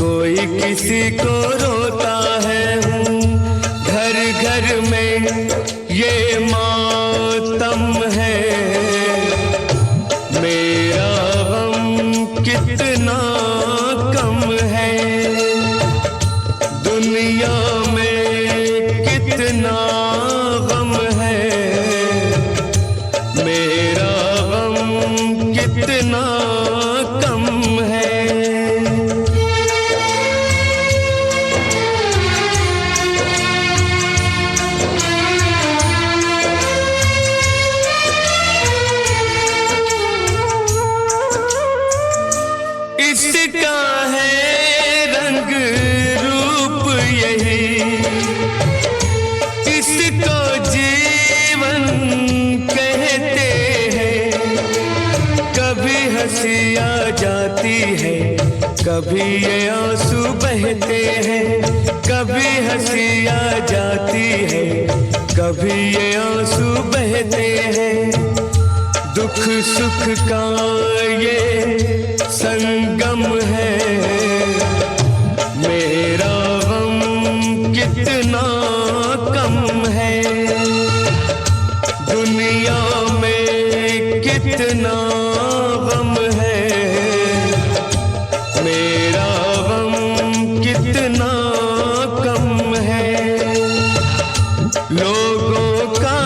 कोई किसी को रोता है। घर घर में ये मातम है, मेरा गम कितना कम है। दुनिया में कितना गम है, मेरा गम कितना कम है। इसका है रंग रूप यही, इसको जीवन कहते हैं। कभी हंसी आ जाती है, कभी ये आंसू बहते हैं। कभी हंसी आ जाती है, कभी ये आंसू बहते हैं। दुख सुख का ये संगम है, मेरा गम कितना कम है। दुनिया में कितना गम है, मेरा गम कितना कम है। लोगों का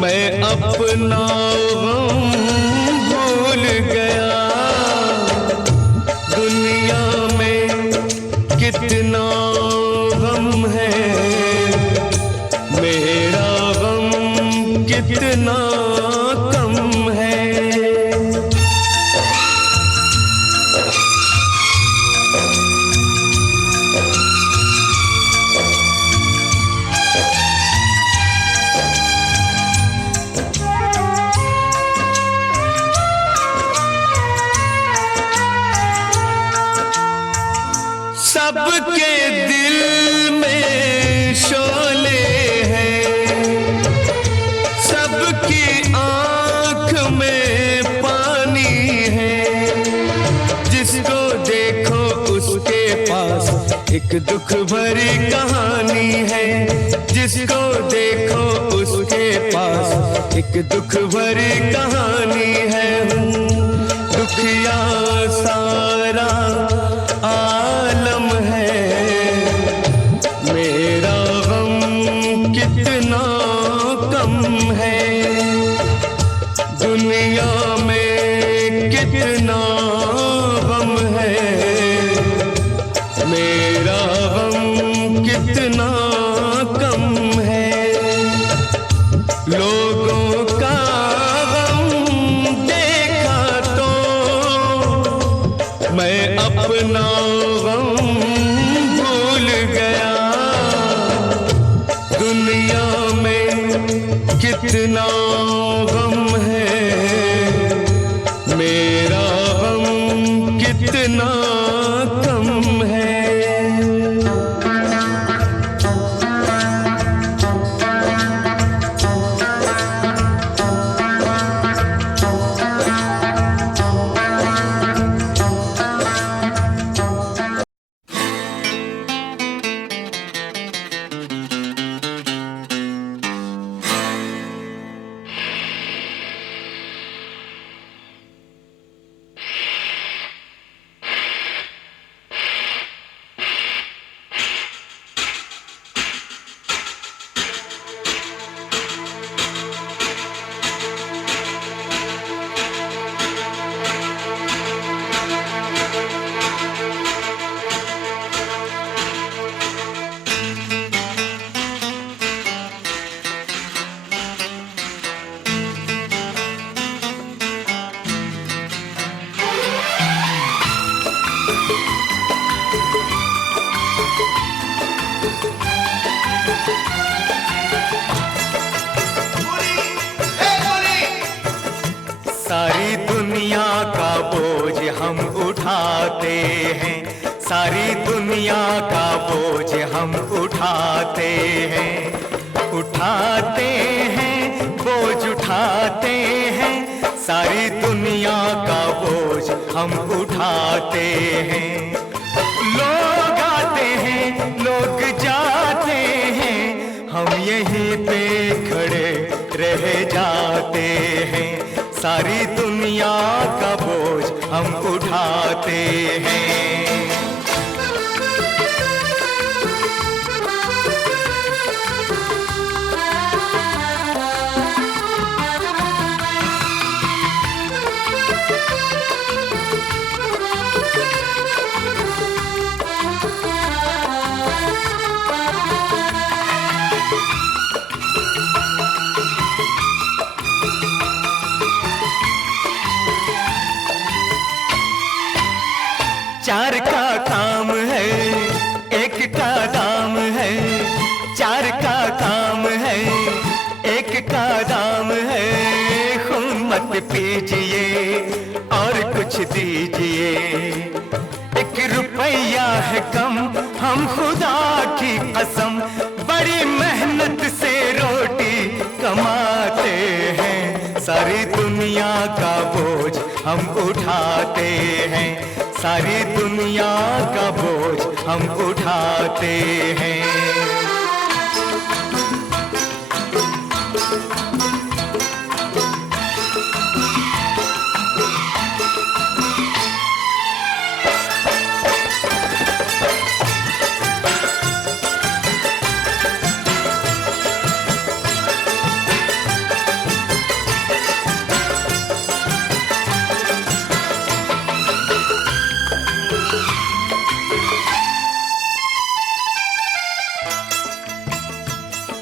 मैं अपना गम भूल गया। दुनिया में कितना गम है, मेरा गम कितना कम है। सबके दिल में शोले हैं, सबकी आँख में पानी है। जिसको देखो उसके पास एक दुख भरी कहानी है। जिसको देखो उसके पास एक दुख भरी कहानी है। दुखिया सारा आलम है, मेरा गम कितना कम है। दुनिया में कितना गम है, मेरा गम कितना कम है। लोगों का गम देखा तो मैं अपना गम भूल गया। दुनिया में कितना गम है, मेरा गम कितना कम है। सारी दुनिया का बोझ हम उठाते हैं, सारी दुनिया का बोझ हम उठाते हैं। उठाते हैं, बोझ उठाते हैं, सारी दुनिया का बोझ हम उठाते हैं। लोग आते हैं, लोग जाते हैं, हम यहीं पे खड़े रह जाते हैं। सारी दुनिया का बोझ हम उठाते हैं। चार का काम है, एक का दाम है। चार का काम है, एक का दाम है। खून मत पीजिए और कुछ दीजिए। एक रुपया है कम, हम खुदा की कसम बड़ी मेहनत से रोटी कमाते हैं। सारी दुनिया का बोझ हम उठाते हैं। सारी दुनिया का बोझ हम उठाते हैं।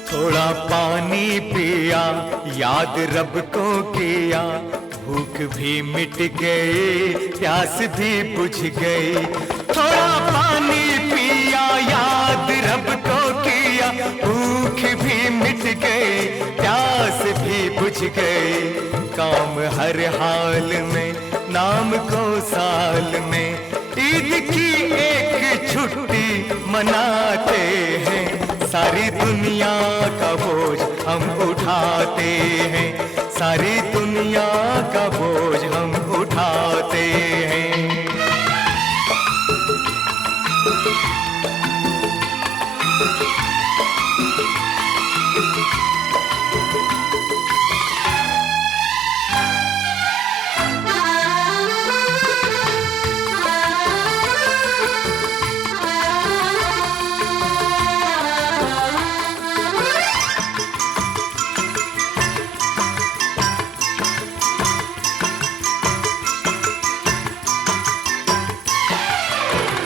थोड़ा पानी पिया, याद रब को किया, भूख भी मिट गई, प्यास भी बुझ गई। थोड़ा पानी पिया, याद रब को किया, भूख भी मिट गई, प्यास भी बुझ गई। काम हर हाल में, नाम को साल में, ईद की एक छुट्टी मनाते हैं। सारी दुनिया का बोझ हम उठाते हैं। सारी दुनिया का बोझ हम उठाते हैं।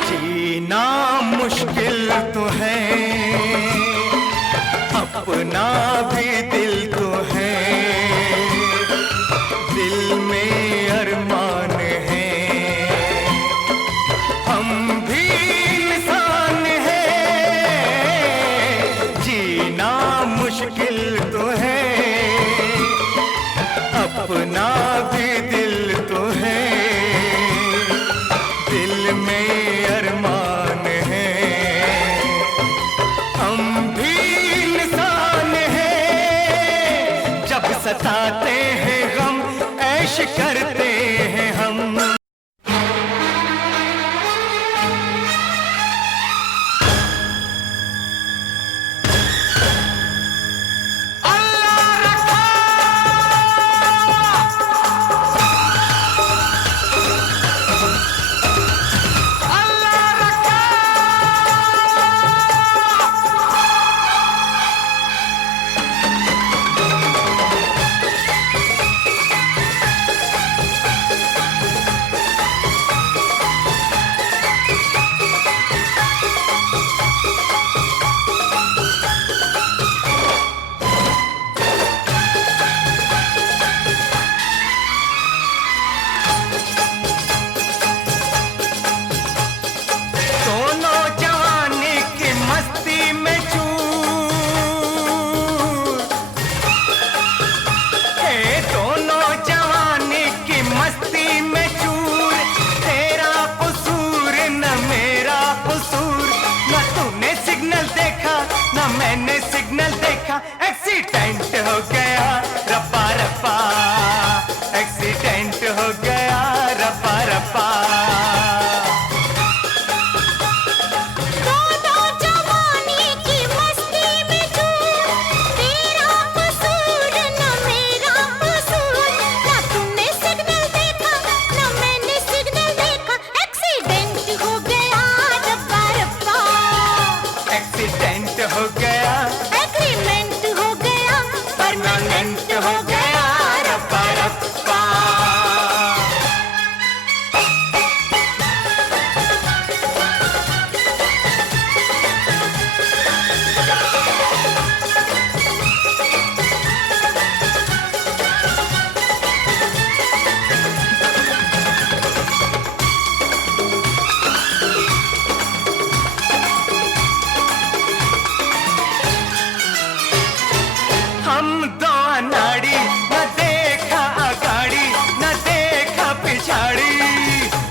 जीना मुश्किल तो है, अपना भी दिल तो है। दिल में अरमान है, हम भी इंसान हैं। जीना मुश्किल तो है, अपना भी दिल तो है। दिल में अरमान है, हम भी इंसान हैं। जब सताते हैं गम, ऐश करते हैं हम। दो अनाड़ी, न देखा अगाड़ी न देखा पिछाड़ी,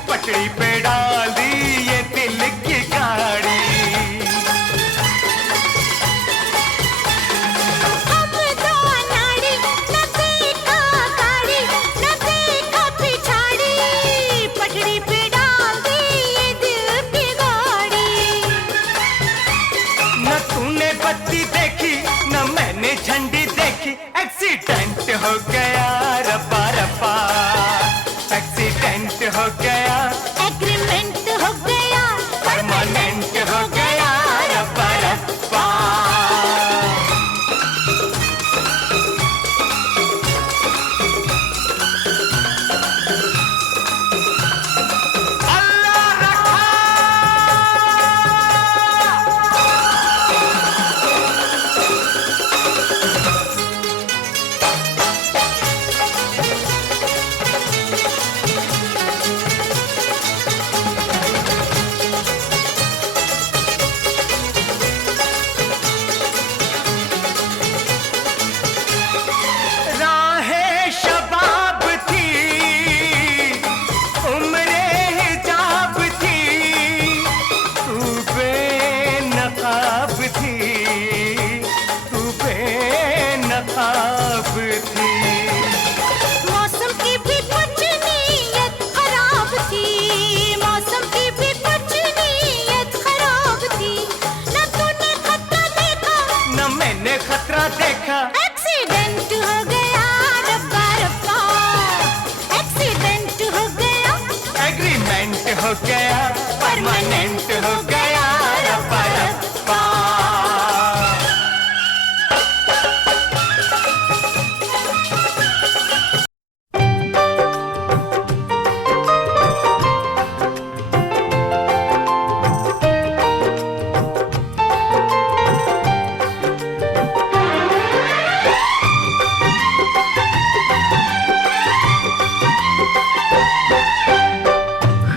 पटड़ी पे डाल दी ये दिल की गाड़ी। हम दो अनाड़ी, न देखा अगाड़ी न देखा पिछाड़ी, पटड़ी पे डाल दी ये दिल की गाड़ी। न तूने बत्ती देखी न मैंने झंडी देखी, एक्सीडेंट हो गया रब्बा रब्बा, एक्सीडेंट हो गया, एग्रीमेंट हो गया, परमानेंट हो गया रब्बा रब्बा। राहें शबाब थी, उम्रे हिजाब थी, तू बेनकाब थी, तू बेनकाब थी। मौसम की भी कुछ नीयत खराब थी, मौसम की भी कुछ नीयत खराब थी। न तूने खतरा देखा न मैंने खतरा देखा, एक्सीडेंट हो गया रब्बा रब्बा, एक्सीडेंट हो गया, एग्रीमेंट हो गया, परमानेंट हो गया रब्बा रब्बा।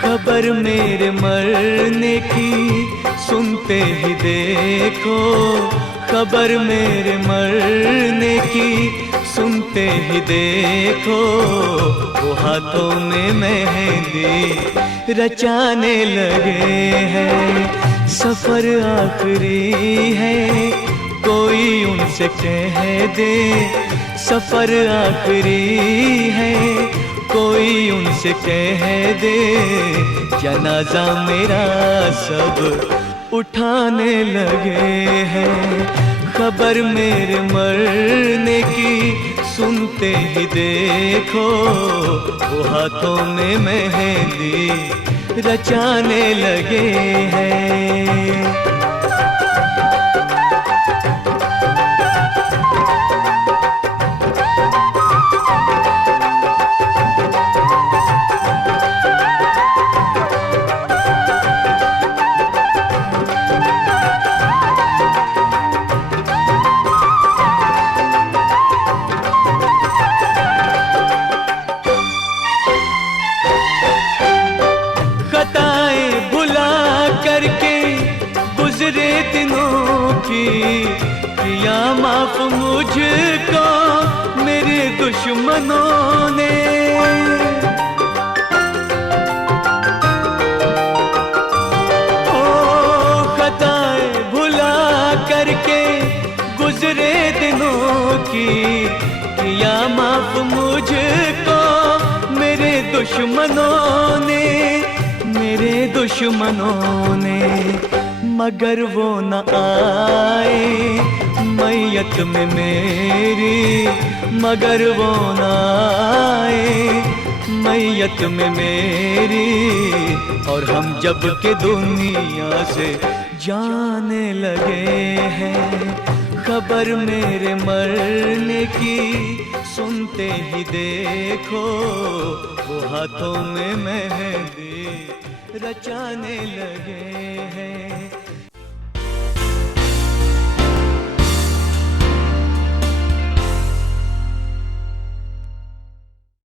खबर मेरे मरने की सुनते ही देखो, खबर मेरे मरने की सुनते ही देखो, वो हाथों में मेहंदी रचाने लगे हैं। सफर आखिरी है कोई उनसे कह दे, सफर आखिरी है कोई उनसे कह दे, जनाजा मेरा सब उठाने लगे हैं। खबर मेरे मरने की सुनते ही देखो, वो हाथों में मेहंदी रचाने लगे हैं। गुजरे दिनों की किया माफ मुझको मेरे दुश्मनों ने। ओ खताएं भुला करके गुजरे दिनों की किया माफ मुझको मेरे दुश्मनों ने, मेरे दुश्मनों ने। मगर वो न आए मैयत में मेरी, मगर वो न आए मैयत में मेरी, और हम जब के दुनिया से जाने लगे हैं। खबर मेरे मरने की सुनते ही देखो, वो हाथों में मेहंदी रचाने लगे हैं।